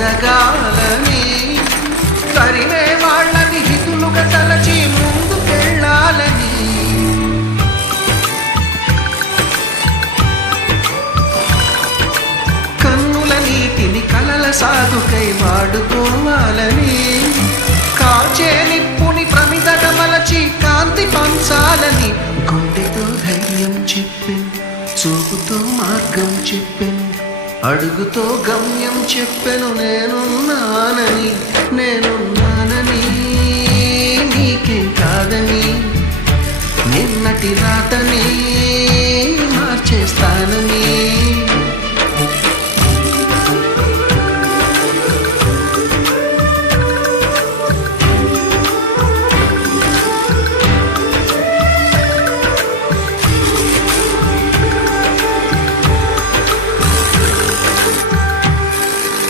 ఎదగాలని తరిమే వాళ్ళని హితులుగా తలచి ముందుకెళ్ళాలని కన్నుల నీటిని కలల సాగుకై వాడుకోవాలని కాచే నిప్పుని ప్రమిదగా మలచి కాంతి పంచాలని గుండెతో ధైర్యం చెప్పాను, చూపుతో మార్గం చెప్పాను, అడుగుతో గమ్యం చెప్పెను. నేనున్నానని నీకేం కాదని నిన్నటి రాతని మార్చేస్తానని